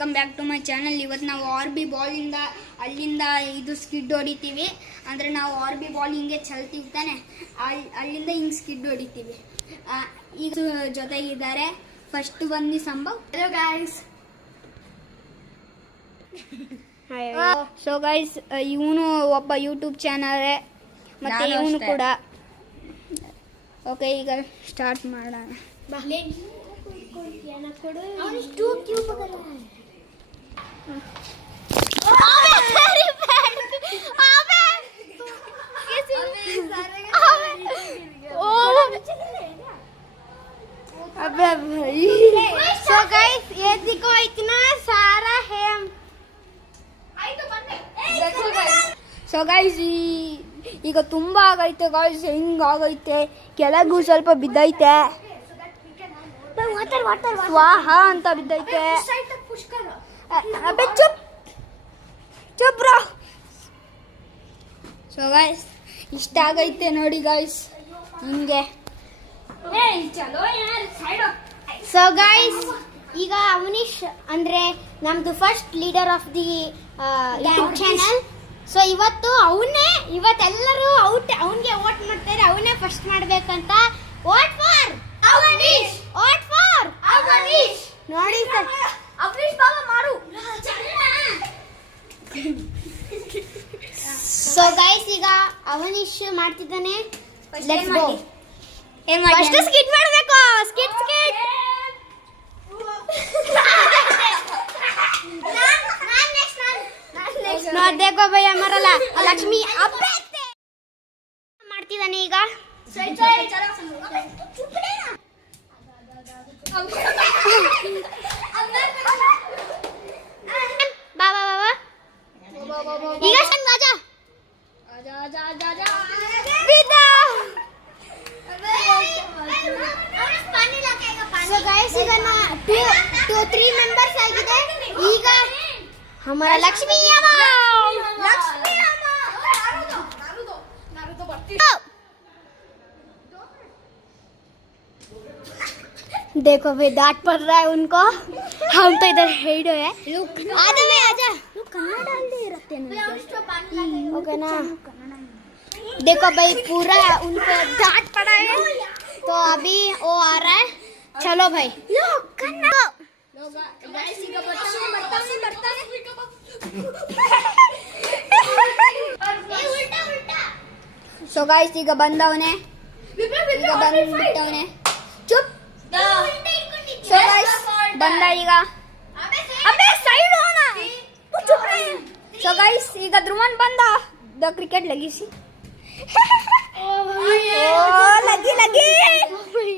Welcome back to my channel. ಇವತ್ತು ನಾವು R B ಬಾಲಿಂದ ಅಲ್ಲಿಂದ ಇದು ಸ್ಕಿಡ್ ಹೊಡಿತೀವಿ. ಅಂದರೆ ನಾವು ಆರ್ ಬಿ ಬಾಲ್ ಹಿಂಗೆ ಚಲ್ತೀವಿ ತಾನೆ, ಅಲ್ಲಿಂದ ಹಿಂಗೆ ಸ್ಕಿಡ್ ಹೊಡಿತೀವಿ. ಈಗ ಜೊತೆಗಿದ್ದಾರೆ ಫಸ್ಟ್ ಬಂದು Sambhav. Hello guys. So guys, ಇವನು ಒಬ್ಬ ಯೂಟ್ಯೂಬ್ ಚಾನಲ್ ಮತ್ತು ಇವನು ಕೂಡ. ಓಕೆ, ಈಗ ಸ್ಟಾರ್ಟ್ ಮಾಡೋಣ. अबे भाई, so guys ये देखो इतना सारा है. ಸೊ ಗೈಸ್, ಈಗ ತುಂಬ ಆಗೈತೆ ಗಾಯ್ಸ್, ಹಿಂಗಾಗೈತೆ, ಕೆಳಗೂ ಸ್ವಲ್ಪ ಬಿದ್ದೈತೆ, ಸ್ವಾಹ ಅಂತ ಬಿದ್ದೈತೆ. ಅಬೆ ಚುಪ್ ಚುಪ್ ಬ್ರೋ. ಸೊ ಗೈಸ್, ಇಷ್ಟ ಆಗೈತೆ ನೋಡಿ ಗಾಯ್ಸ್ ಹಿಂಗೆ. ಸೊ ಗೈಸ್, ಈಗ ಅವನೀಶ್ ಅಂದರೆ ನಮ್ಮದು first leader of the YouTube channel. So ಇವತ್ತೆಲ್ಲರೂ ಅವನಿಗೆ ವೋಟ್ ಮಾಡ್ತಾರೆ, ಅವನೇ ಫಸ್ಟ್ ಮಾಡ್ಬೇಕಂತ. Vote for Avaneesh, vote for Avaneesh. ನೋಡಿ ಸರ್, ಅವನೀಶ್ ಬಾಬಾ ಮಾಡು. ಸೊ ಗೈಸ್, ಈಗ ಅವನೀಶ್ ಮಾಡ್ತಿದ್ದಾನೆ. Let's go. ಫಸ್ಟ್ ಸ್ಕಿಟ್ ಮಾಡಬೇಕು. ಸ್ಕಿಟ್ देखो भाई, हमारा लक्ष्मी ಮಾಡ್ತಿದ್ದಾನೆ ಈಗ. ಬಾಬಾ ಬಾಬಾ ಈಗ ಆಜಾ ಆಜಾ ಆಜಾ ಆಜಾ ಬಿದಾ. ಸೊ ಗೈಸ್, ಈಗ 2-3 ಮೆಂಬರ್ಸ್ ಆಗಿದೆ. ಈಗ हमारा लक्ष्मी देखो भाई, डांट पड़ रहा है उनको. हम तो इधर हेड है. आजा भाई आजा. कन्नड़ डाल दे रखते हैं, ओके ना. देखो भाई, पूरा उनको डांट पड़ा है, तो अभी वो आ रहा है. चलो भाई. ಸೊ ಗೈಸ್, ಈಗ ಬಂದವನೇ, ಈಗ ಬಂದ್ಬಿಟ್ಟವನೇ. ಚುಪ್. ಸೊ ಗೈಸ್, ಬಂದ ಈಗ. ಅಬೇ ಸೈಡ್ ಹೋನಾ, ಚುಪ್ ರೇ. ಸೊ ಗೈಸ್, ಈಗ ಧ್ರುವನ್ ಬಂದ. The cricket ಲಗಿಸಿ. ಓ लगी लगी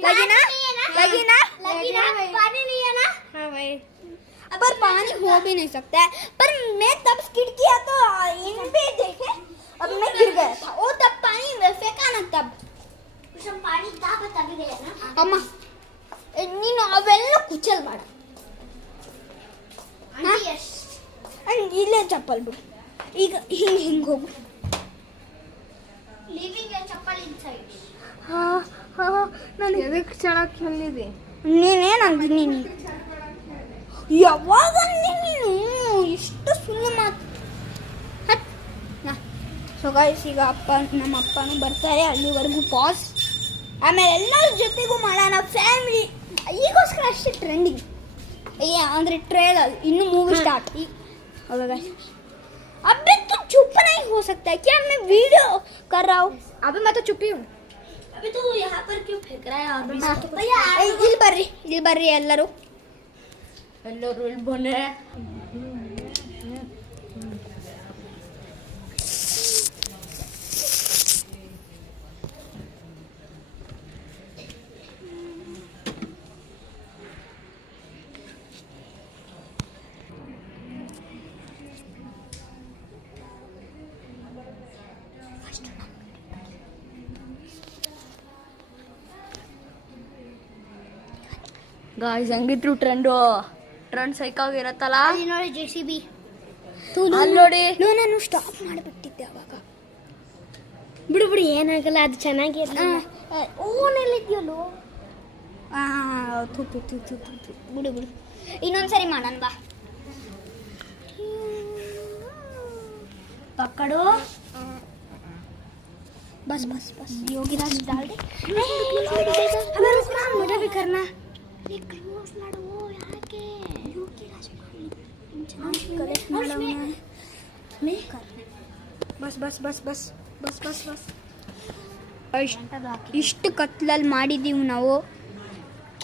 लगी ना, लगी ना, पानी नहीं है ना. हाँ भाई, पर पानी हो भी नहीं सकता है. पर मैं तब स्किड किया तो इन भी देखे, अब मैं गिर गया था. वो तब पानी में फेंका ना, तब पानी तभी गया ना. अम्मा ನೀನು ಅವೆಲ್ಲ ಕುಚ್ಚಲ್ಬೇಡ. ಇಲ್ಲೇ ಚಪ್ಪಲ್ ಬಿಡು. ಈಗ ಹಿಂಗೆ ಹೋಗು. ಲಿವಿಂಗ್ ಚಪ್ಪಲ್ ಇನ್ಸೈಡ್. ನಾನು ಎದಕ್ಕೆ ಚೆನ್ನಾಗಿ ಚೆಲ್ಲಿದೆ. ನೀನೇನಂದ ನೀನು ಯಾವಾಗ ನೀನು ಇಷ್ಟು ಸುಳ್ಳು ಮಾತು. ಸೊ ಗೈಸ್, ಈಗ ನಮ್ಮ ಅಪ್ಪನೂ ಬರ್ತಾರೆ. ಅಲ್ಲಿವರೆಗೂ ಪಾಸ್. ಆಮೇಲೆ ಎಲ್ಲರ ಜೊತೆಗೂ ಮಾಡೋಣ, ಫ್ಯಾಮಿಲಿ. ಈಗೋಸ್ಕರ ಅಷ್ಟೇ ಟ್ರೆಂಡಿಂಗ್ ಅಂದರೆ ಟ್ರೇಲರ್. ಇನ್ನು ಮೂವಿ ಸ್ಟಾರ್ಟ್. होगा. अबे तू चुप नहीं हो सकता है क्या? मैं वीडियो कर रहा हूँ. अबे मैं तो चुप ही हूँ. अबे तू यहाँ पर क्यों फेंक रहा है? इल ಬರ್ರಿ ಎಲ್ಲರೂ ಇಲ್ಲಿ ಬನ್ನಿ. ಗಾಯ್ಸ್, ಹಂಗಿದ್ರು ಟ್ರೆಂಡ್ ಸೈಕಾಗಿರತ್ತಲ್ಲ. ನೋಡಿ JCB ಅಲ್ಲಿ ನೋಡಿ. ನಾನು ಸ್ಟಾಪ್ ಮಾಡಿಬಿಟ್ಟಿದ್ದೆ ಅವಾಗ. ಬಿಡು ಏನಾಗಲ್ಲ, ಅದು ಚೆನ್ನಾಗಿರಲ್ಲ. ಓನೆಲ್ಲಿದ್ಯಲ್ಲೋ. ಬಿಡು ಇನ್ನೊಂದ್ಸರಿ ಮಾಡೋಣ ಬಾ. पकड़ो बस बस बस योगी राज डाल दे हमें रुकना मुझे भी करना ये क्लोज माडो याके योगी राज करेक्ट माडो मैं बस बस बस बस बस बस बस ಇಷ್ಟು ಕತ್ಲಲ್ಲಿ ಮಾಡಿದ್ದೀವಿ ನಾವು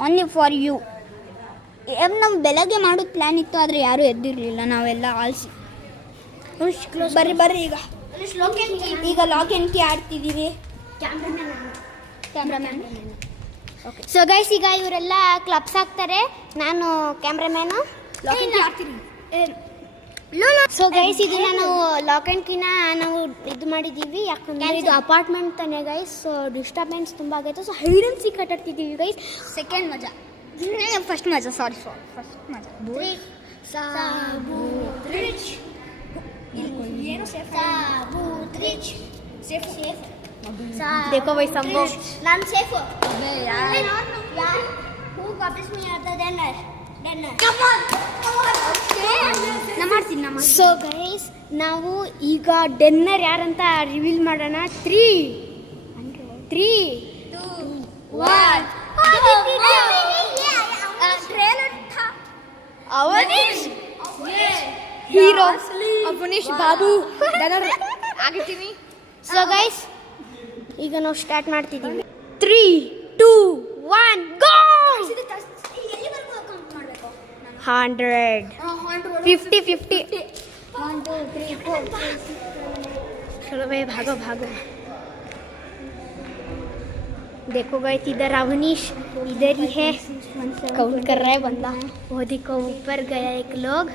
ಓನ್ಲಿ ಫಾರ್ ಯು ನಾವು ಬೆಳಗ್ಗೆ ಮಾಡೋದು ಪ್ಲ್ಯಾನ್ ಇತ್ತು ಆದರೆ ಯಾರೂ ಎದ್ದಿರಲಿಲ್ಲ ನಾವೆಲ್ಲ ಆಲ್ಸಿ ಬರ್ರಿ ಬರ್ರಿ ಈಗ ಲಾಕ್ ಆ್ಯಂಡ್ ಕೀ ಆಡ್ತಿದ್ದೀವಿ ಕ್ಯಾಮ್ರಾಮ್ಯಾನ್ ಓಕೆ ಸೊ ಗೈಸ್ ಈಗ ಇವರೆಲ್ಲ ಕ್ಲಬ್ಸ್ ಆಗ್ತಾರೆ ನಾನು ಕ್ಯಾಮ್ರಾಮ್ಯಾನು ಲಾಕ್ ಆ್ಯಂಡ್ ಕೀ ಆಡ್ತೀನಿ ಸೊ ಗೈಸ್ ಇದನ್ನ ನಾವು ಲಾಕ್ ಆ್ಯಂಡ್ ಕೀನ ನಾವು ಇದು ಮಾಡಿದ್ದೀವಿ ಯಾಕಂದರೆ ಇದು ಅಪಾರ್ಟ್ಮೆಂಟ್ ತಾನೇ ಗೈಸ್ ಸೊ ಡಿಸ್ಟರ್ಬೆನ್ಸ್ ತುಂಬ ಆಗೈತೆ ಸೊ ಹೈಡ್ ಆ್ಯಂಡ್ ಸೀಕ್ ಆಟಾಡ್ತಿದ್ದೀವಿ ಗೈಸ್ ಸೆಕೆಂಡ್ ಮಜಾ ಫಸ್ಟ್ ಮಜಾ ಸಾರಿ ಫಸ್ಟ್ ಮಜಾ ಸಾಬೂತ್ರಿಚ್ ಏನು ಸೇಫ್ ಸಾಬೂತ್ರಿಚ್ ಸೇಫ್ ಸೇಫ್ देखो भाई संभव नाम सेफ अबे यार हु वापस में आता dinner come on so guys ನಾವು ಈಗ ಡಿನ್ನರ್ ಯಾರಂತ ರಿವೀಲ್ ಮಾಡೋಣ 3 2 1 ಟ್ರೇಲರ್ था ಅವನೀಶ್ ಹೀರೋ ಅವನೀಶ್ ಬಾಬು ಡಿನ್ನರ್ ಆಗಿರ್ತೀವಿ ಸೊ ಗೈಸ್ ಈಗ ನಾವು ಸ್ಟಾರ್ಟ್ ಮಾಡ್ತಿದ್ದೀವಿ 3 2 1 ಗೋ 100 50 50 1 2 3 4 चलो भाई भागो भागो देखो गाइस इधर अवनीश इधर ही है काउंट कर रहा है बंदा वो देखो ऊपर गया एक लोग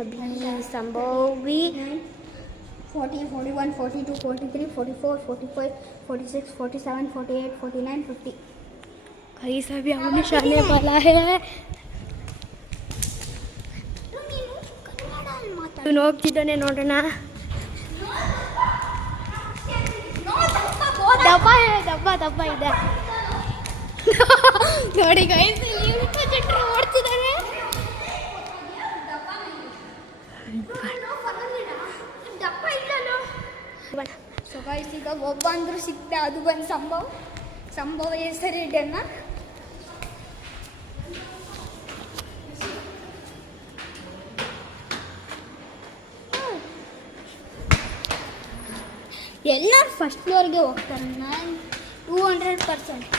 अभी संभव भी 40 41 42 43 44 45 46 47 48 49 50 गाइस अभी अवनीश आने वाला है ಇವನು ಹೋಗ್ತಿದ್ದಾನೆ ನೋಡೋಣ ದಬ್ಬ ಇದೆ ನೋಡಿ ಗೈಸ್ ಓಡ್ತಿದ್ದಾನೆ ಸೊ ಗೈಸ್ ಈಗ ಒಬ್ಬ ಅಂದ್ರೂ ಸಿಕ್ತ ಅದು ಬಂದು ಸಂಭವ ಹೆಸರು ಇಡೋಣ ಎಲ್ಲರೂ ಫಸ್ಟ್ ಫ್ಲೋರ್ಗೆ ಹೋಗ್ತಾರೆ ನಾನು 200%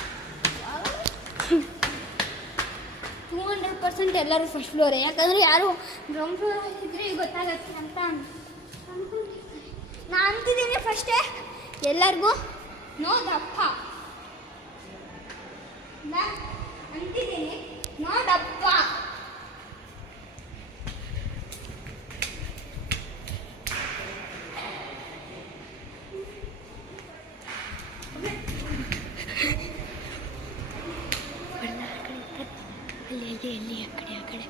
ಎಲ್ಲರೂ ಫಸ್ಟ್ ಫ್ಲೋರೇ ಯಾಕಂದರೆ ಯಾರು ಗ್ರೌಂಡ್ ಫ್ಲೋರ್ ಇದ್ರೆ ಗೊತ್ತಾಗತ್ತೆ ಅಂತ ನಾನು ಅಂತಿದ್ದೀನಿ ಫಸ್ಟೇ ಎಲ್ಲರಿಗೂ ನೋ ದಪ್ಪ ನಾನು ಅಂತಿದ್ದೀನಿ ನೋ ದಪ್ಪ ಎಲ್ಲಿ ಆ ಕಡೆ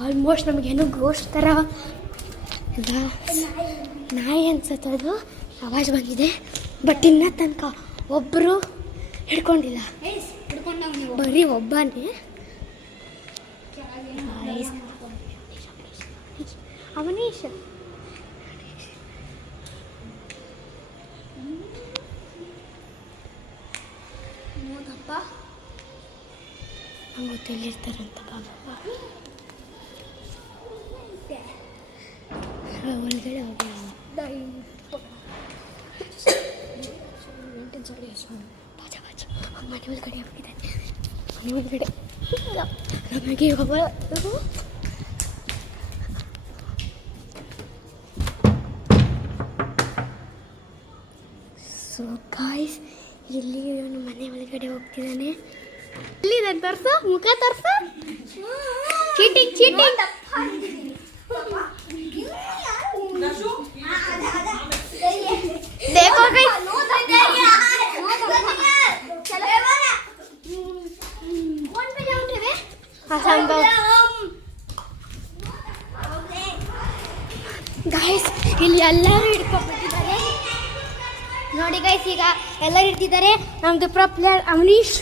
ಆಲ್ಮೋಸ್ಟ್ ನಮಗೇನು ಗೋಸ್ಟ್ ಥರ ನಾಯಿ ಅನ್ಸುತ್ತೆ ಅದು ಆವಾಜ್ ಬಂದಿದೆ ಬಟ್ ಇನ್ನೂ ತನಕ ಒಬ್ಬರು ಹಿಡ್ಕೊಂಡಿಲ್ಲ ಬರೀ ಒಬ್ಬನೇ ಅವನೀಶ್ ನೋದಪ್ಪ ನಂಗೆ ಗೊತ್ತಿಲ್ಲಿರ್ತಾರಂತ ಬಾಬಾ ಒಳಗಡೆ ಹೋಗೋಣ ಮನೆ ಒಳಗಡೆ ಹೋಗಿದ್ದಾನೆ ಮನೆ ಒಳಗಡೆ ನಮಗೆ ಹೋಗೋದು ಸೊ ಗಾಯ್ಸ್ ಇಲ್ಲಿ ಇವನು ಮನೆ ಒಳಗಡೆ ಹೋಗ್ತಿದ್ದಾನೆ ಇಲ್ಲಿ ನಾನು ತರ್ಸ ಮುಖ ತರ್ಸ ಚೀಟಿಂಗ್ ಚೀಟಿಂಗ್ ಗಾಯ್ಸ್ ಇಲ್ಲಿ ಎಲ್ಲರೂ ಹಿಡ್ಕೊಂಡ್ಬಿಟ್ಟಿದ್ದಾರೆ ನೋಡಿ ಗೈಸ್. ಈಗ ಎಲ್ಲರೂ ಇರ್ತಿದ್ದಾರೆ. ನಮ್ದು ಪ್ರೋ ಪ್ಲೇಯರ್ ಅಮರೀಶ್.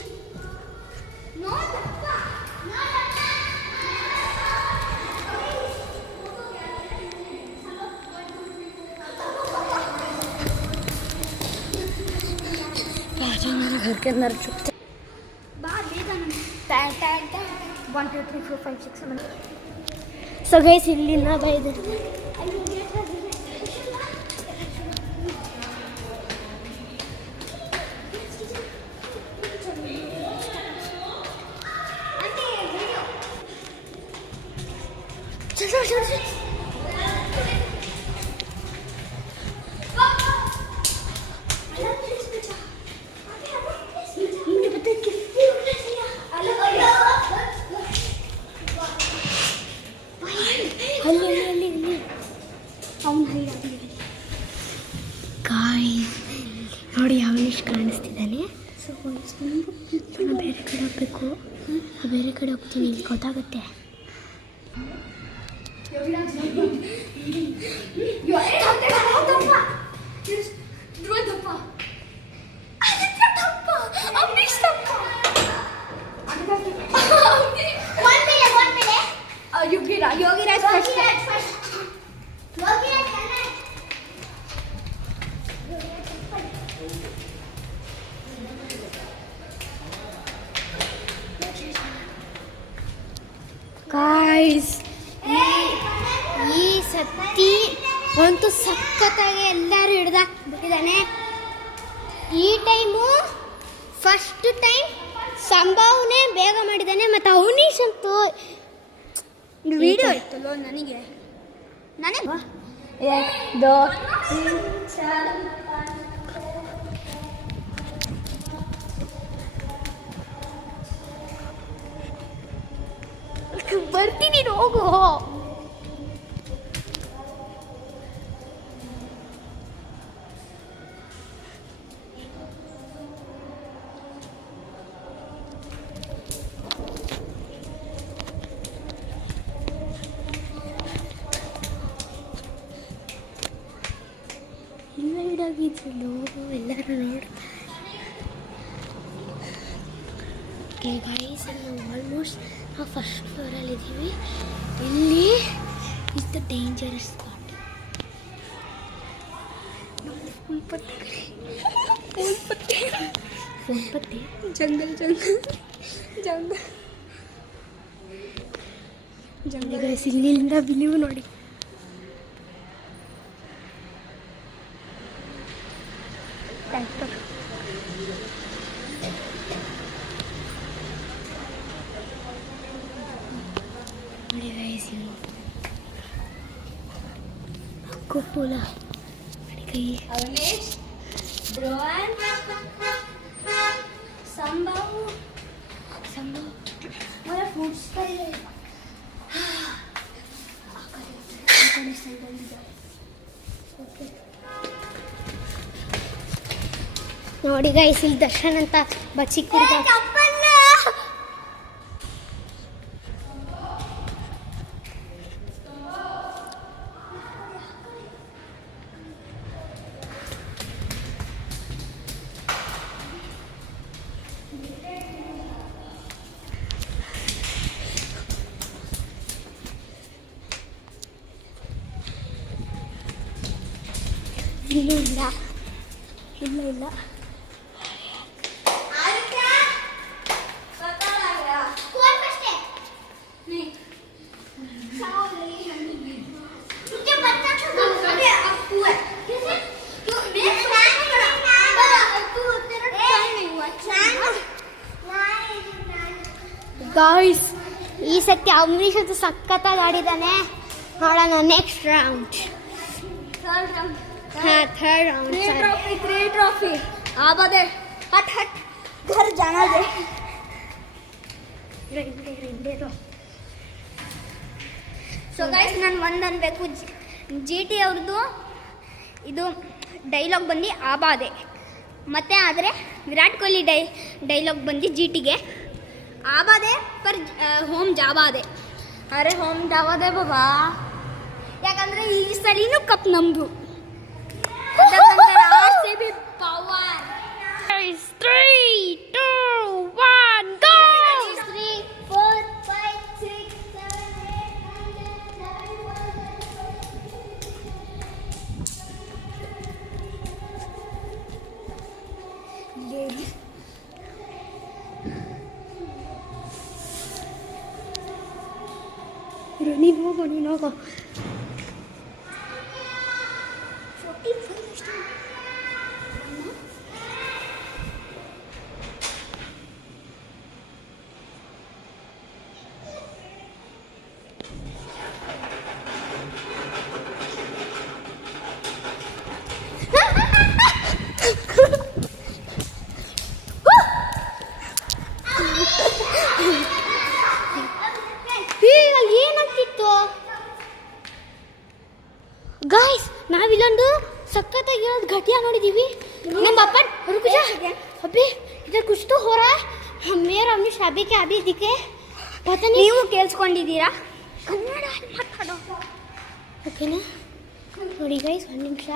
घर के अंदर चुप ಸೊ ಗೈಸ್ ಇಲ್ಲಿ ನಾ ಬೈದೆ ನೋಡಿ ಅವನಿಷ್ಟು ಕಾಣಿಸ್ತಿದ್ದಾನೆ. ಸೊ ಬೇರೆ ಕಡೆ ಹೋಗ್ಬೇಕು. ಬೇರೆ ಕಡೆ ಹೋಗ್ತೀನಿ, ಇಲ್ಲಿ ಗೊತ್ತಾಗುತ್ತೆ. ಯೋಗಿರಾಜ್ ಗಾಯ್ಸ್ ಈ ಸತಿ ಅಂತೂ ಸಖತ್ತಾಗಿ ಎಲ್ಲರೂ ಹಿಡ್ದಾಕ್ಬಿಟ್ಟಿದ್ದಾನೆ. ಈ ಟೈಮು ಫಸ್ಟ್ ಟೈಮ್ ಸಂಭಾವನೆ ಬೇಗ ಮಾಡಿದ್ದಾನೆ. ಮತ್ತು ಅವನೀಶ್ ಅಂತೂ ವಿಡಿಯೋ ಇತ್ತಲ್ಲೋ ನನಗೆ ಬರ್ತೀನಿ ಹೋಗು. ಇದಾಗಿದ್ರು ಎಲ್ಲರೂ ನೋಡ್ತಾರೆ. ಓಕೆ ಗೈಸ್, ನಾವು ಆಲ್ಮೋಸ್ಟ್ ನಾವು ಫಸ್ಟ್ ಫ್ಲೋರಲ್ಲಿದ್ದೀವಿ. ಇಲ್ಲಿ is the dangerous spot. Phone ಪತ್ತೆ ಜಂಗಲ್ ಗೈಸ್, ಇಲ್ಲಿಂದ ಬಿಲಿವು ನೋಡಿ. ಕುಪ್ಪುಲ ಕೈ ಅವನೇಶ್ ರೋಹನ್ ಸಂಭವ್ मला फ्रूट्स पाहिजे. ನೋಡಿ ಗೈಸ್, ಇಲ್ಲಿ ದರ್ಶನ್ ಅಂತ ಬಚ್ಚಿ ಕುಡಿದ ಇಲ್ಲ ಗಾಯ್ಸ್, ಈ ಸತಿ ಅಮರೀಶ್ ಅಂತೂ ಸಖತ್ತಾಗಿ ಆಡಿದ್ದಾನೆ. ನೋಡೋಣ next round. Third round. 3 trophy आबादे हट घर जाना दे. ಸೊ ಗೈಸ್, ನಾನು ಒಂದು ಅನ್ಬೇಕು. ಜಿ ಟಿ ಅವ್ರದ್ದು ಇದು ಡೈಲಾಗ್ ಬಂದು ಆಬಾದೆ, ಮತ್ತು ಆದರೆ ವಿರಾಟ್ ಕೊಹ್ಲಿ ಡೈಲಾಗ್ ಬಂದು ಜಿ ಟಿಗೆ ಆಬಾದೆ ಪರ್ ಹೋಮ್ ಜಾಬಾದೆ. ಅರೆ ಹೋಮ್ ಜಾಬಾದೆ ಬಾಬಾ. ಯಾಕಂದ್ರೆ ಈ ಸಲಿನೂ ಕಪ್ ನಮ್ದು. RCB power. 3, 2, 1 ಗೋ. 3, 4, 5, 6, 7, 8, 9, 10. ನೀನು ಹೋಗೋ. ಏನಾಗ್ತಿತ್ತು ಗಾಯ್ಸ್, ನಾವಿಲ್ಲೊಂದು ಸಖತ್ತಾಗಿರೋದು ಘಟಿಯ ನೋಡಿದೀವಿ. ನಮ್ಮ ಅಪ್ಪ ಅಬ್ಬಿ ಇದ್ರ ಕುछ तो हो रहा है. मेरा अपनी शादी के अभी दिखे पता नहीं. ನೀವು ಕೇಳಿಸ್ಕೊಂಡಿದ್ದೀರಾ? ಕನ್ನಡ ಮಾತಾಡೋ ಓಕೆನಾ? ನೋಡಿ ಗೈಸ್, ಒಂದು ನಿಮಿಷ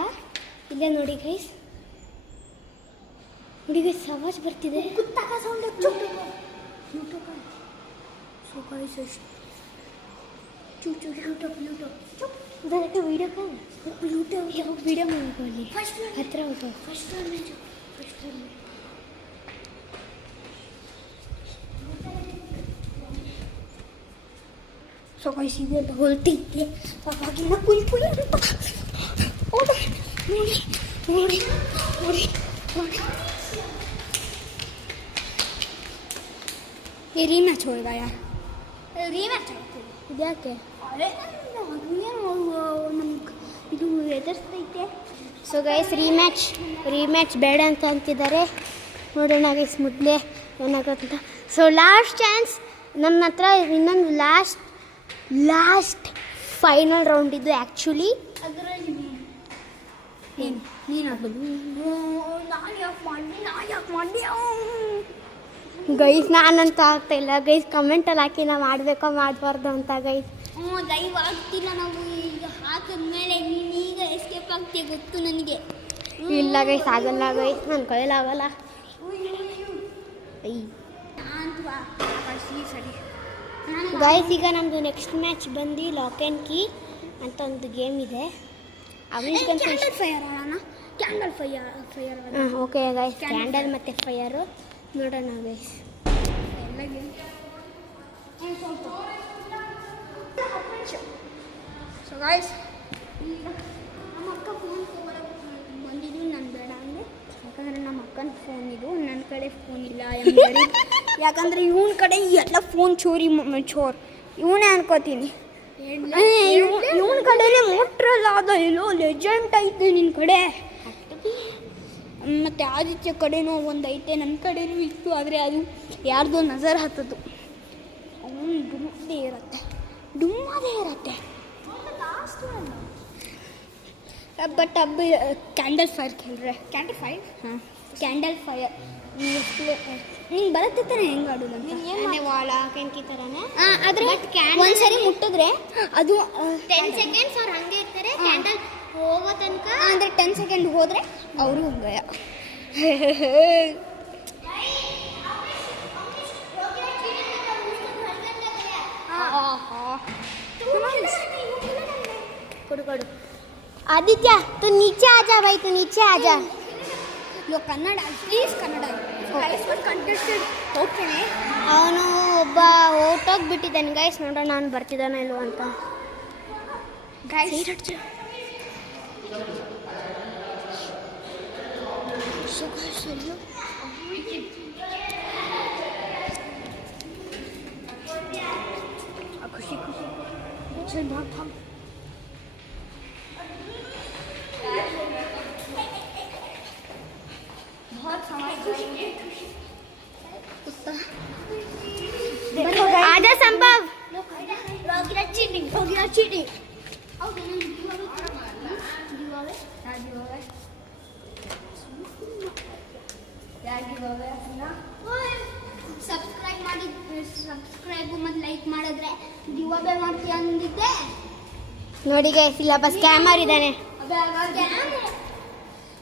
ಇಲ್ಲೇ ನೋಡಿ ಗೈಸ್. ನೋಡಿ ಗೈಸ್, ಆವಾಜ್ ಬರ್ತಿದೆ. ಕುತ್ತಾಗ ಸೌಂಡ್ ಸೊ ಗೈಸ್ चुप उधर वीडियो कर वीडियो में बोली हत्र होगा फर्स्ट फ्लोर में सो गाइस इधर बोलती है पापा की ना कोई ओए मोड़ी ये रीना छोड़ गया रीना ಇದ್ಯಾಕೆ ಇದು ಎದುರಿಸ್ತೈತೆ. ಸೊ ಗೈಸ್, ರಿಮ್ಯಾಚ್ ಬೇಡ ಅಂತ ಅಂತಿದ್ದಾರೆ. ನೋಡೋಣ ಗೈಸ್ ಮೊದಲೇ ಏನಾಗುತ್ತೆ. ಸೊ ಲಾಸ್ಟ್ ಚಾನ್ಸ್ ನನ್ನ ಹತ್ರ ಇನ್ನೊಂದು ಲಾಸ್ಟ್ ಫೈನಲ್ ರೌಂಡ್ ಇದು ಆ್ಯಕ್ಚುಲಿ. ಅದರಲ್ಲಿ ಏನು ನೀನು ಗೈಸ್ ನಾನಂತ ಆಗ್ತಾ ಇಲ್ಲ ಗೈಸ್. ಕಮೆಂಟಲ್ಲಿ ಹಾಕಿ ನಾವು ಮಾಡಬೇಕೋ ಮಾಡಬಾರ್ದು ಅಂತ ಗೈಸ್. ಲೈವ್ ಆಗ್ತಿಲ್ಲ ನಾವು. ಈಗ ಹಾಕಿದ್ಮೇಲೆ ನೀನು ಈಗ ಎಸ್ಕೇಪ್ ಆಗ್ತೀಯ ಗೊತ್ತು ನನಗೆ. ಇಲ್ಲ ಗೈಸ್, ಆಗಲ್ಲ ಗೈಸ್, ನನ್ನ ಕೈಲಾಗಲ್ಲ. ಗೈಸ್ ಈಗ ನಮ್ಮದು ನೆಕ್ಸ್ಟ್ ಮ್ಯಾಚ್ ಬಂದು ಲಾಕ್ ಆ್ಯಂಡ್ ಕೀ ಅಂತ ಒಂದು ಗೇಮ್ ಇದೆ. ಕ್ಯಾಂಡಲ್ ಫೈರ್ ಆಡೋಣ. Candle fire okay guys, candle ಮತ್ತು ಫೈರು ನೋಡೋಣ ಗೈಸ್. ಸೊ ಗೈಸ್, ನಮ್ಮ ಅಕ್ಕ ಫೋನ್ ಬಂದಿದ್ದು ನಾನು ಬೇಡ ಅಂದರೆ, ಯಾಕಂದರೆ ನಮ್ಮ ಅಕ್ಕನ ಫೋನ್ ಇದು, ನನ್ನ ಕಡೆ ಫೋನ್ ಇಲ್ಲ. ಯಾಕಂದರೆ ಇವನ ಕಡೆ ಎಲ್ಲ ಫೋನ್ ಇವನೇ ಅನ್ಕೋತೀನಿ. ಇವನ ಕಡೆನೇ ಮೋಟ್ರಲ್ಲ ಅದು ಎಲ್ಲೋ ಲೆಜೆಂಡ್ ಐತೆ ನಿನ್ನ ಕಡೆ. ಮತ್ತು ಆದಿತ್ಯ ಕಡೆನೂ ಒಂದು ಐತೆ, ನನ್ನ ಕಡೆನೂ ಇತ್ತು. ಆದರೆ ಅದು ಯಾರ್ದೋ ನಜರ್ ಹತ್ತದು. ಅವನು ಡುಮ್ಮದೇ ಇರುತ್ತೆ. ಬಟ್ ಕ್ಯಾಂಡಲ್ ಫೈರ್ ಕೇಳ್ರೆ. ಕ್ಯಾಂಡಲ್ ಫೈರ್ ನಿಂಗೆ ಬರುತ್ತೆ ತಾನೆ ಹೆಂಗೆ ಆಡೋದು ಅಂತ. ವಾಳ ಕೆಂಕಿ ಥರನೇ. ಆದರೆ ಒಂದ್ಸರಿ ಮುಟ್ಟಿದ್ರೆ ಅದು 10 ಸೆಕೆಂಡ್ಸ್ ಅವ್ರು ಹಂಗೆ ಇರ್ತಾರೆ. ಕ್ಯಾಂಡಲ್ ಹೋಗೋ ತನಕ ಅಂದರೆ 10 ಸೆಕೆಂಡ್ ಹೋದರೆ ಅವರು ಹೋಗಯ. ಕೊಡು आदित्य तू नीचे आ जा भाई, तू नीचे आ जा. लो कन्नड़ प्लीज कन्नड़ ಕಂಟೆಸ್ಟೆಡ್ ಹೋಗ್ತಾನೆ. ಅವನು ಒಬ್ಬ ಹೊರಟೋಗ್ಬಿಟ್ಟಿದ್ದಾನೆ ಗೈಸ್. ನೋಡೋಣ ನಾನು ಬರ್ತಿದ್ದಾನೆ ಇಲ್ವ ಅಂತ ಗೈಸ್. खुशी चल भाग बहुत आजा संभव चीटिंग ಸಬ್ಸ್ಕ್ರೈಬ್ ಮತ್ತು ಲೈಕ್ ಮಾಡಿದ್ರೆ ಗಿವ್ ಅವೇ ಮಾಡ್ತೀಯ ಅಂದಿದ್ದೆ. ನೋಡಿ ಗೈಸ್ ಇಲ್ಲಪ್ಪ ಸ್ಕ್ಯಾಮರ್ ಇದ್ದಾನೆ.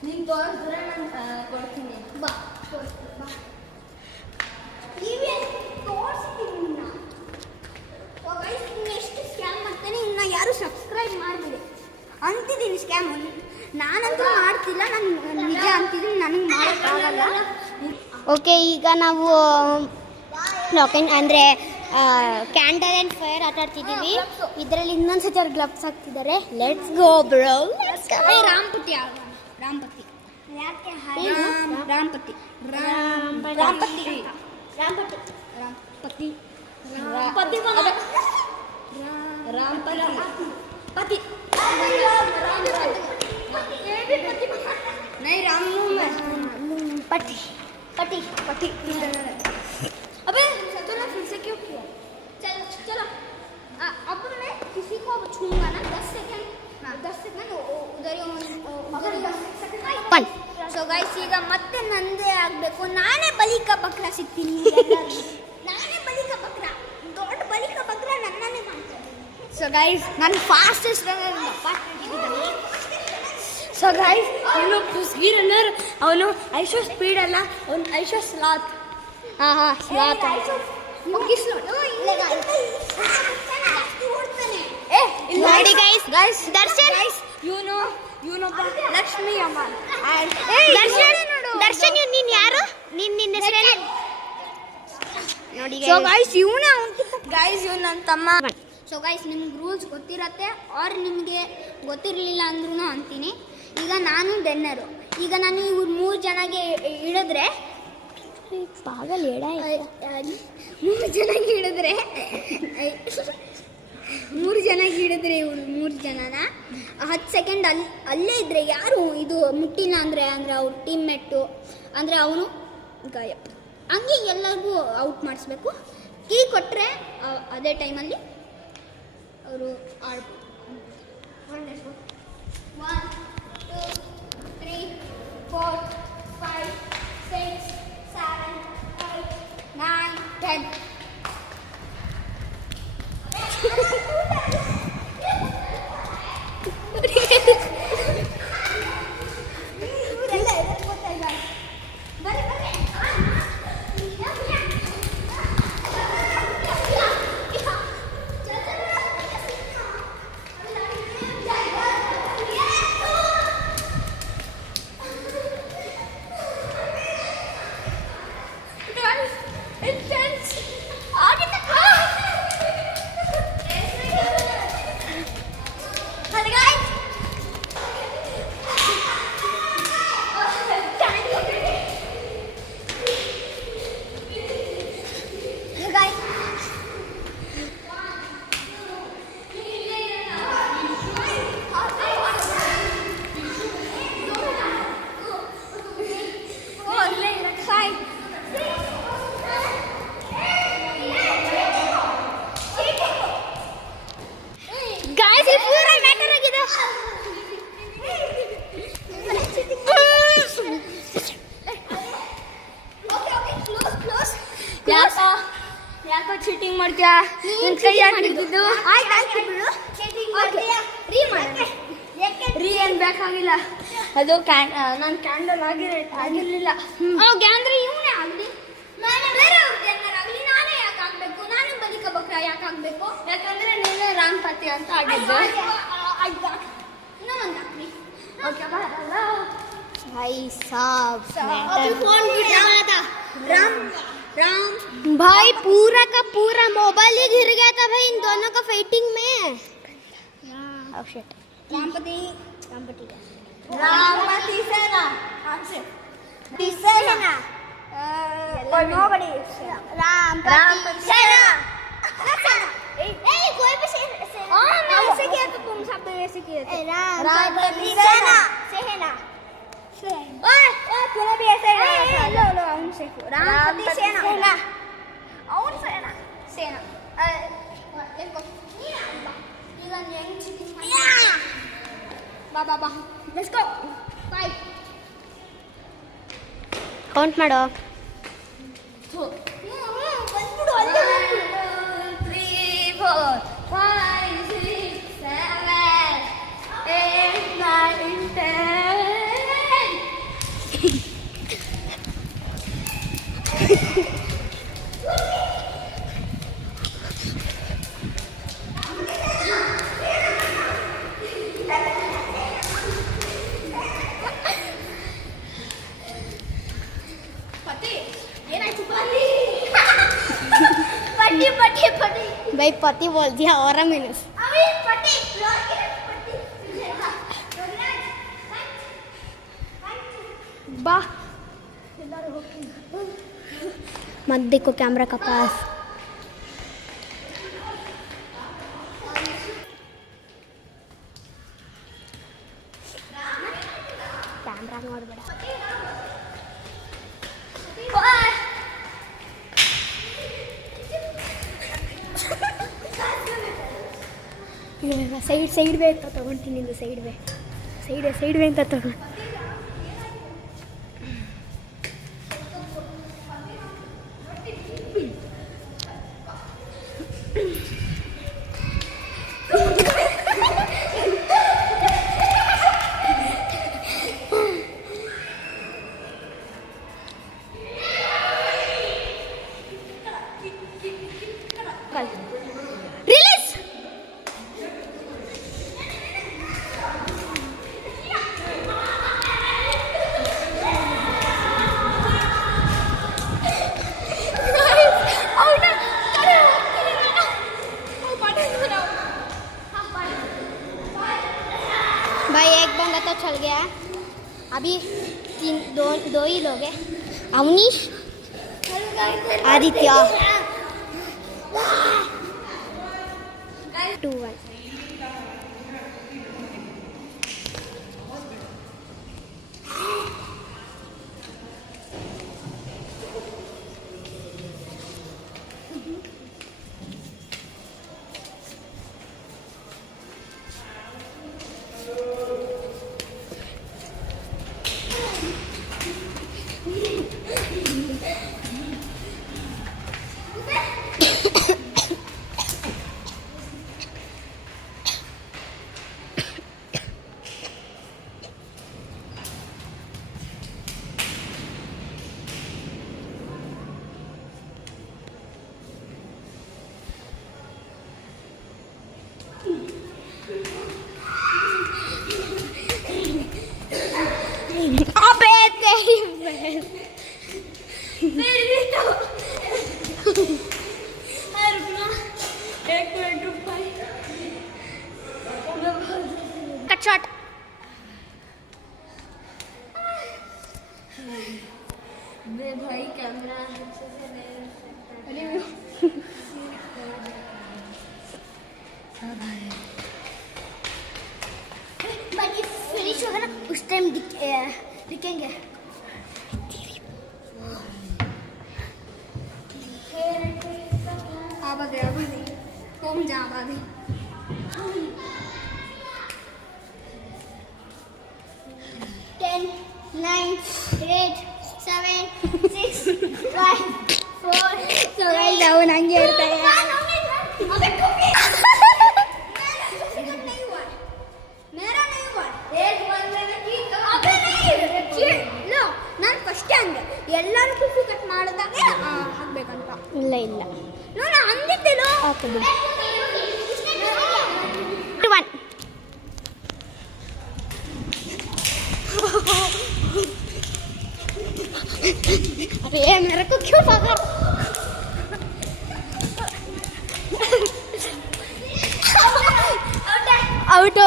ನೀನು ತೋರಿಸಿದ್ರೆ ನಾನು ಕೊಡ್ತೀನಿ. ಬಾ ಎಷ್ಟು ಸ್ಕ್ಯಾಮ್ ಮಾಡ್ತೇನೆ, ಇನ್ನು ಯಾರು ಸಬ್ಸ್ಕ್ರೈಬ್ ಮಾಡಬೇಡಿ ಅಂತಿದ್ದೀನಿ. ಸ್ಕ್ಯಾಮ್ ನಾನಂತೂ ಮಾಡ್ತಿಲ್ಲ, ನಾನು ನಿಜ ಅಂತಿದ್ದೀನಿ, ನನಗೆ ಮಾಡೋಕ್ಕಾಗಲ್ಲ. ಓಕೆ, ಈಗ ನಾವು ಲಾಕಿಂಗ್ ಅಂದರೆ ಕ್ಯಾಂಡಲ್ ಆ್ಯಂಡ್ ಫೈರ್ ಆಟ ಆಡ್ತಿದ್ದೀವಿ. ಇದರಲ್ಲಿ ಇನ್ನೊಂದು ಸತಿ ಅವ್ರು ಗ್ಲಬ್ಸ್ ಹಾಕ್ತಿದ್ದಾರೆ. Let's go bro. ರಾಮಪತಿ ರಾಮಪತಿ ರಾಮಪತಿ ರಾಮಪತಿ ರಾಮಪತಿ पति नहीं राम पति पति पति अबे सतुला फिर से क्यों किया? चलो चलो अब मैं किसी को छूंगा ना 10 सेकंड उधर ಸೊ ಗೈಸ್ ಈಗ ಮತ್ತೆ ನಂದೇ ಆಗಬೇಕು. ನಾನೇ ಬಲಿಕ ಬಕ್ರ ಸಿಗ್ತೀನಿ. ನಾನೇ ಬಲಿಕ ಬಕ್ರ, ದೊಡ್ಡ ಬಲಿಕ ಬಕ್ರ ನನ್ನನ್ನೇ ಮಾಡ್ತಾರೆ. ಸೊ ಗೈಸ್ ನಾನು ಫಾಸ್ಟೆಸ್ಟ್ ಸೊ ಗೈಸ್ ಅವನು ಸ್ಪೀಡ್ ರನ್ನರ್, ಅವನು ಐಶೋ ಸ್ಪೀಡ್ ಅಲ್ಲ, ಅವನು ಐಶೋ ಸ್ಲಾತ್. ಹಾಂ ಸ್ಲಾತ್ ನೋಡಿ ಗೈಸ್ ದರ್ಶನ್ ಇವನು ಲಕ್ಷ್ಮಿ ಅಮ್ಮ. ದರ್ಶನ್ ನೀನು ಯಾರು? ನಿನ್ನ ಹೆಸರೇನು? ನೋಡಿ ಸೊ ಗೈಸ್ ಇವನು ನನ್ನ ತಮ್ಮ. ಸೊ ಗೈಸ್ ನಿಮ್ಗೆ ರೂಲ್ಸ್ ಗೊತ್ತಿರತ್ತೆ ಆರ್ ನಿಮಗೆ ಗೊತ್ತಿರಲಿಲ್ಲ ಅಂದ್ರೂ ಅಂತೀನಿ. ಈಗ ನಾನು ಡೆನ್ನರು. ಈಗ ನಾನು ಇವ್ರು 3 ಜನಗೆ ಹಿಡಿದ್ರೆ ಪಾಗಲ್ ಎಡ 3 ಜನಗೆ ಹಿಡಿದ್ರೆ 3 ಜನಗೆ ಹಿಡಿದ್ರೆ ಇವರು 3 ಜನನ 10 ಸೆಕೆಂಡ್ ಅಲ್ಲೇ ಇದ್ದರೆ ಯಾರು ಇದು ಮುಟ್ಟಿಲ್ಲ ಅಂದರೆ ಅವ್ರ ಟೀಮ್ಮೇಟು ಅಂದರೆ ಅವನು ಗಾಯಬ್. ಹಂಗೆ ಎಲ್ಲರಿಗೂ ಔಟ್ ಮಾಡಿಸ್ಬೇಕು. ಕೀ ಕೊಟ್ಟರೆ ಅದೇ ಟೈಮಲ್ಲಿ ಅವರು ಆಡ್ಬೋದು. 1 2 3 4 5 6 7 8 9 10 ಯಾಕೋ ಚೀಟಿಂಗ್ ಮಾಡ್ತೀಯಾ? ನಿನ್ನ ಕೈ ಹಾಕಿದ್ದು ರೀ ಏನು ಬೇಕಾಗಿಲ್ಲ. ಅದು ನಾನು ಕ್ಯಾಂಡಲ್ ಆಗಿರಲಿಲ್ಲ. ಅಂದ್ರೆ ಇವನೇ ಆಗಲಿ, ಬೇರೆ ಆಗಲಿ, ನಾನೇ ಯಾಕೆ ಆಗಬೇಕು? ನಾನು ಬಲಿಕ ಬಕ್ರ ಯಾಕೆ ಆಗಬೇಕು? ಯಾಕಂದ್ರೆ ನೀನು ರಾಮಪತಿ ಅಂತ ಆಗಿದ್ದು. ओके भाई साहब फोन राम राम भाई पूरा का पूरा मोबाइल ही गिर गया था भाई इन दोनों का फाइटिंग में. रामपति सेना सेना nobody रामपति सेना कोई भी मैं ऐसे किया तो तुम सब ऐसे किए थे. रामपति सेना सेना ओए तूने भी ऐसे लो उनसे रामपति सेना और सेना सेना देखो ಈಗ ಹೆಂಗ್ ಚಿಟಿಂಗ್ ಬಾ ಲೆಟ್ಸ್ ಗೋ 5 ಕೌಂಟ್ ಮಾಡೋ. ಬಂದ್ಬಿಡು ಅಲ್ಲೇ 3 4 5 6 7 भाई पति बोल दिया और मैंने बा मत देखो कैमरा का पास कैमरा ನೋಡಬೇಡ ಸೈಡ್ ವೇ ಅಂತ ತಗೊಳ್ತೀನಿ ಇದು ಸೈಡ್ ವೇ ಅಂತ ತಗೊಂಡು ರಿಲೀಸ್ भाई एक बंदा तो चल गया है अभी दो ही लोग हैं अवनीश आदित्य 2-1 अबे तेरी बहन मेरी तो रुकना 1 मिनट रुक भाई कट शॉट बे भाई कैमरा अच्छे से नहीं अरे फिनिश होगा ना उस टाइम दिखेंगे आबादी कौन जा आबादी 10 9 8 7 6 5 4 so guys ನಾವು ನಂಗೆ ಹೇಳ್ತಾರೆ ನಾನು ಫಸ್ಟ್ ಹಂಗೆ ಎಲ್ಲರೂ ಕುಫಿ ಕಟ್ ಮಾಡಿದಾಗ ಹಾಕ್ಬೇಕಂತ ಇಲ್ಲ ನಾನು ಹಂಗಿದ್ದೇನೋ ಹಾಕಬಹುದು 1 अरे मेरे को क्यों भागा आउट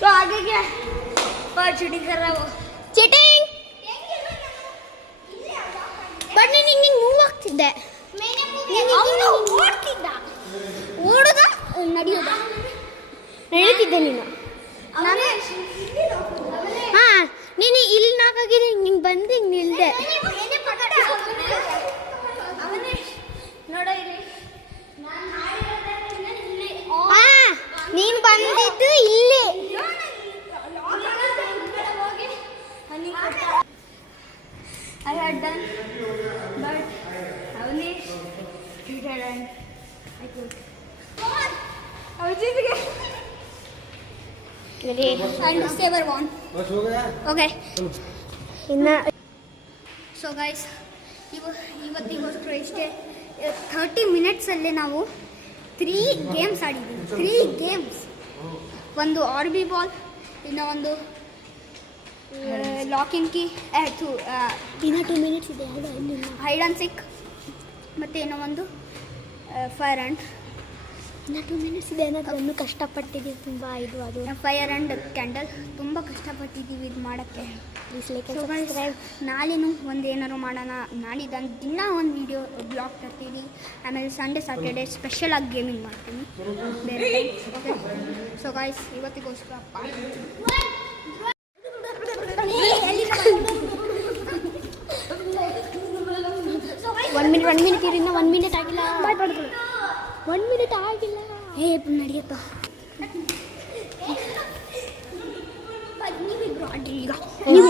तो आगे क्या और चीटिंग कर रहा है वो चीटिंग बट नहीं मूव ಆಗ್ತಿದ್ದೆ ಅವನು ಓಡದ ನಡೆಯೋದ ನಡೀತಿದ್ದೆ ನೀನು ಹಾ ನೀನು ಇಲ್ಲಿ ನಾಕಾಗಿದೆ ಹಿಂಗೆ ಬಂದು ಹಿಂಗೆ ನಿಲ್ದೆ ಹಾ ನೀನು ಬಂದಿದ್ದು ಇಲ್ಲಿ I had done, but Avnish cheated and I could. Come on! I was just again. Ready? And saver won. बस हो गया. Okay. ಇನ್ನು So guys, ಇವತ್ತಿಗೋಸ್ಕರ ಇಷ್ಟೇ 30 ಮಿನಿಟ್ಸಲ್ಲಿ ನಾವು 3 ಗೇಮ್ಸ್ ಆಡಿದ್ದೀವಿ 3 ಗೇಮ್ಸ್ ಒಂದು RB ಬಾಲ್ ಇನ್ನೂ ಒಂದು ಲಾಕಿಂಗ್ ಕೀ ಇನ್ನು 2 ಮಿನಿಟ್ಸ್ ಇದೆ ಹೈಡ್ ಆ್ಯಂಡ್ ಸಿಕ್ ಮತ್ತು ಇನ್ನೂ ಒಂದು ಫೈರ್ ಆ್ಯಂಡ್ ಇನ್ನು 2 ಮಿನಿಟ್ಸ್ ಇದೆ ಏನಾದರೂ ಇನ್ನೂ ಕಷ್ಟಪಟ್ಟಿದ್ದೀವಿ ತುಂಬ ಇದು ಅದು ಫೈರ್ ಆ್ಯಂಡ್ ಕ್ಯಾಂಡಲ್ ತುಂಬ ಕಷ್ಟಪಟ್ಟಿದ್ದೀವಿ ಇದು ಮಾಡೋಕ್ಕೆ. ಸಬ್ಸ್ಕ್ರೈಬ್. ನಾಳೆನೂ ಒಂದು ಏನಾದ್ರು ಮಾಡೋಣ. ನಾಳಿದಂದು ದಿನ ಒಂದು ವೀಡಿಯೋ ಬ್ಲಾಗ್ ತರ್ತೀನಿ. ಆಮೇಲೆ ಸಂಡೇ ಸ್ಯಾಟರ್ಡೇ ಸ್ಪೆಷಲಾಗಿ ಗೇಮಿಂಗ್ ಮಾಡ್ತೀನಿ ಬೇರೆ ಟೈಮ್. ಓಕೆ ಸೊ ಗಾಯ್ಸ್ ಇವತ್ತಿಗೋಸ್ಕರ ಒನ್ ಮಿನಿಟ್ ಇರಿ, ಇನ್ನೂ 1 ಮಿನಿಟ್ ಆಗಿಲ್ಲ. 1 ಮಿನಿಟ್ ಆಗಿಲ್ಲ. ನಡೆಯಪ್ಪ ನೀವು